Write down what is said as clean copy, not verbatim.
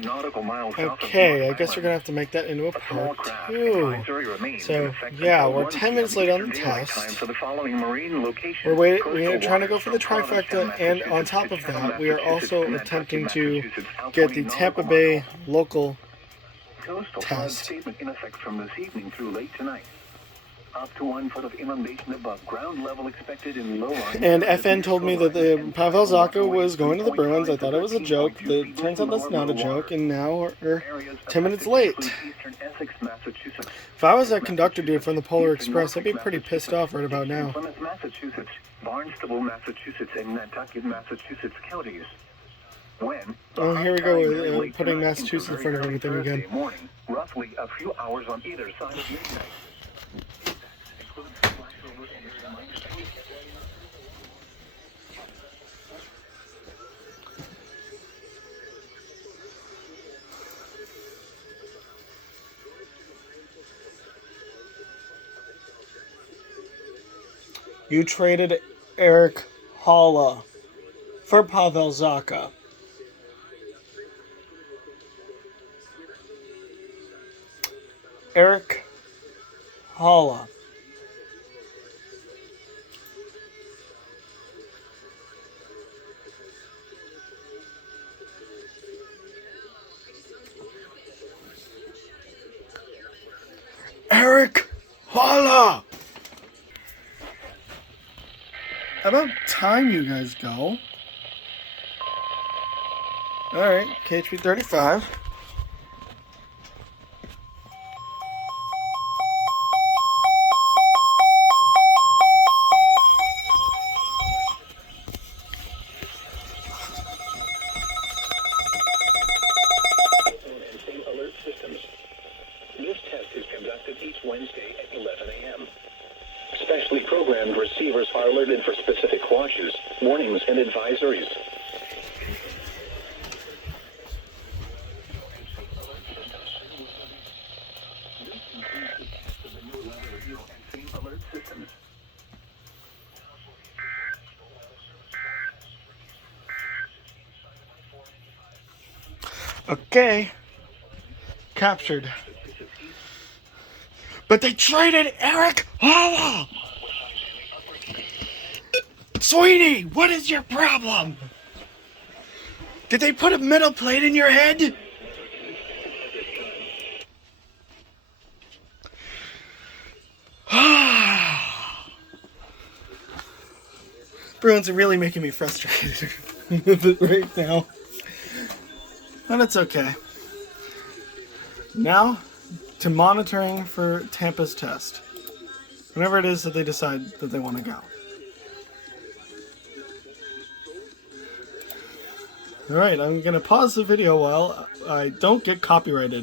nautical miles south of Okay, I guess we're going to have to make that into a part 2. So, yeah, we're 10 minutes late on the test. We're trying to go for the trifecta, and on top of that, we are also attempting to get the Tampa Bay local test. In effect from this evening through late tonight. Up to 1 foot of inundation above ground level expected in low line. And FN told me that the Pavel Zacha was going to the Bruins. I thought it was a joke. It turns out that's not a joke, and now we're 10 minutes late. If I was a conductor dude from the Polar Express, I'd be pretty pissed off right about now. Massachusetts, Barnstable, Massachusetts, and Nantucket, Massachusetts counties. When? Oh, here we go, putting Massachusetts in front of everything again. Morning, roughly a few hours on either side of midnight. You traded Eric Halla for Pavel Zacha. Eric Halla. Eric Halla! About time you guys go. Alright, KHP 35. Alert systems. This test is conducted each Wednesday at 11 a.m. Specially programmed receivers are alerted for specific watches, warnings, and advisories. Okay. Captured. But they traded Eric Halla! Sweetie, what is your problem? Did they put a metal plate in your head? Bruins are really making me frustrated right now. But it's okay. Now, to monitoring for Tampa's test. Whenever it is that they decide that they want to go. Alright, I'm going to pause the video while I don't get copyrighted.